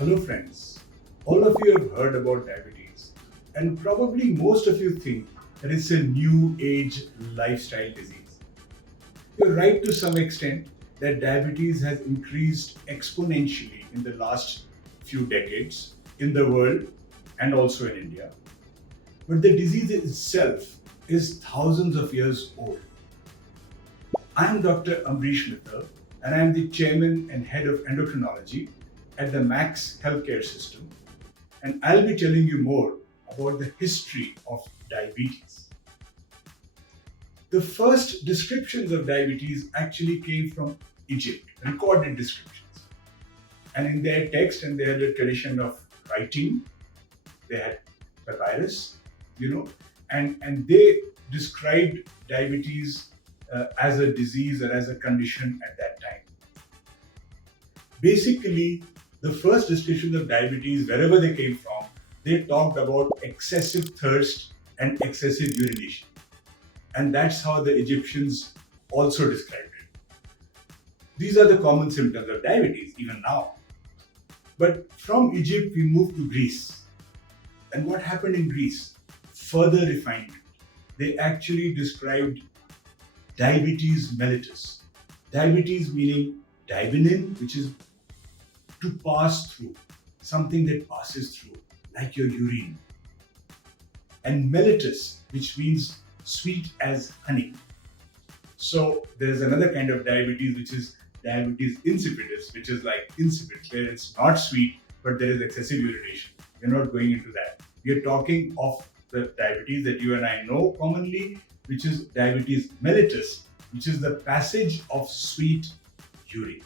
Hello, friends. All of you have heard about diabetes, and probably most of you think that it's a new age lifestyle disease. You're right to some extent that diabetes has increased exponentially in the last few decades in the world and also in India. But the disease itself is thousands of years old. I'm Dr. Ambrish Mittal, and I'm the chairman and head of endocrinology at the Max Healthcare System. And I'll be telling you more about the history of diabetes. The first descriptions of diabetes actually came from Egypt, recorded descriptions. And in their text, and they had a tradition of writing, they had papyrus, and they described diabetes as a disease or as a condition at that time. Basically, the first description of diabetes, wherever they came from, they talked about excessive thirst and excessive urination. And that's how the Egyptians also described it. These are the common symptoms of diabetes, even now. But from Egypt, we moved to Greece. And what happened in Greece? Further refinement. They actually described diabetes mellitus. Diabetes meaning diabetes, which is to pass through, something that passes through, like your urine. And mellitus, which means sweet as honey. So there's another kind of diabetes, which is diabetes insipidus, which is like insipid, where it's not sweet, but there is excessive urination. We're not going into that. We're talking of the diabetes that you and I know commonly, which is diabetes mellitus, which is the passage of sweet urine.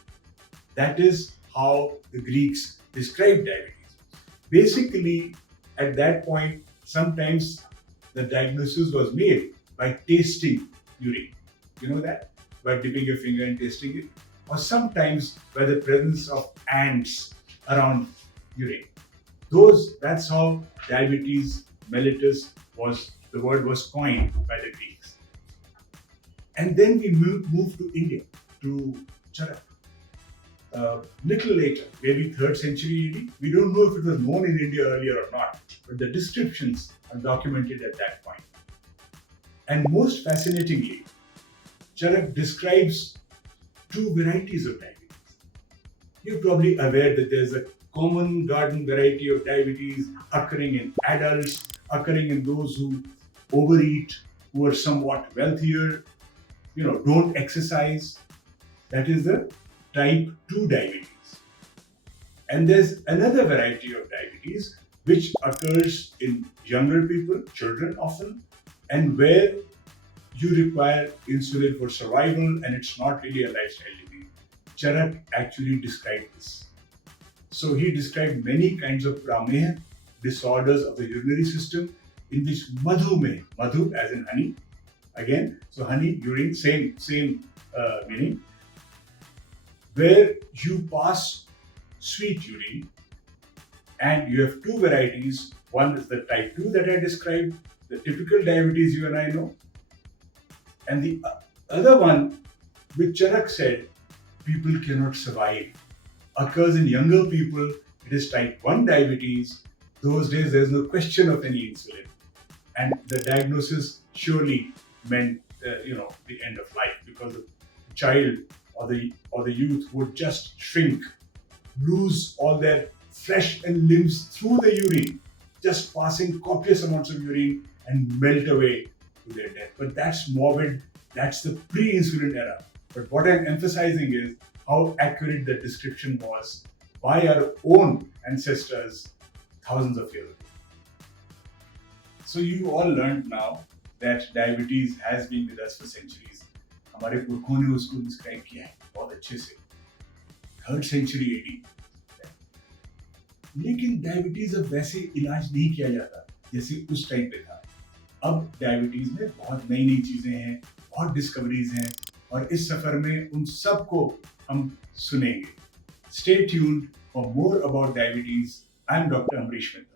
That is how the Greeks described diabetes. Basically, at that point, sometimes the diagnosis was made by tasting urine. You know that? By dipping your finger and tasting it. Or sometimes by the presence of ants around urine. That's how diabetes mellitus the word was coined by the Greeks. And then we moved to India, to Charak. Little later, maybe 3rd century AD. We don't know if it was known in India earlier or not, but the descriptions are documented at that point. And most fascinatingly, Charak describes two varieties of diabetes. You're probably aware that there's a common garden variety of diabetes occurring in adults, occurring in those who overeat, who are somewhat wealthier, don't exercise. That is the type 2 diabetes. And there's another variety of diabetes which occurs in younger people, children often, and where you require insulin for survival and it's not really a lifestyle disease. Charak actually described this. So he described many kinds of prameh, disorders of the urinary system, in which madhumeh, madhu as in honey, again, so honey, urine, same meaning, where you pass sweet urine, and you have two varieties. One is the type 2 that I described, the typical diabetes you and I know, and the other one, which Charak said people cannot survive, occurs in younger people. It is type 1 diabetes. Those days there's no question of any insulin, and the diagnosis surely meant the end of life, because the child or the youth would just shrink, lose all their flesh and limbs through the urine, just passing copious amounts of urine and melt away to their death. But that's morbid, that's the pre-insulin era. But what I'm emphasizing is how accurate the description was by our own ancestors thousands of years ago. So you all learned now that diabetes has been with us for centuries. हमारे पुरखों ने उसको describe किया है बहुत अच्छे से, 3rd century AD. लेकिन diabetes अब वैसे इलाज नहीं किया जाता जैसे उस टाइम पे था. अब डायबिटीज में बहुत नई नई चीजें हैं, बहुत डिस्कवरीज हैं, और इस सफर में उन सबको हम सुनेंगे. Stay tuned for more about diabetes. I'm Dr. Ambrish Mittal.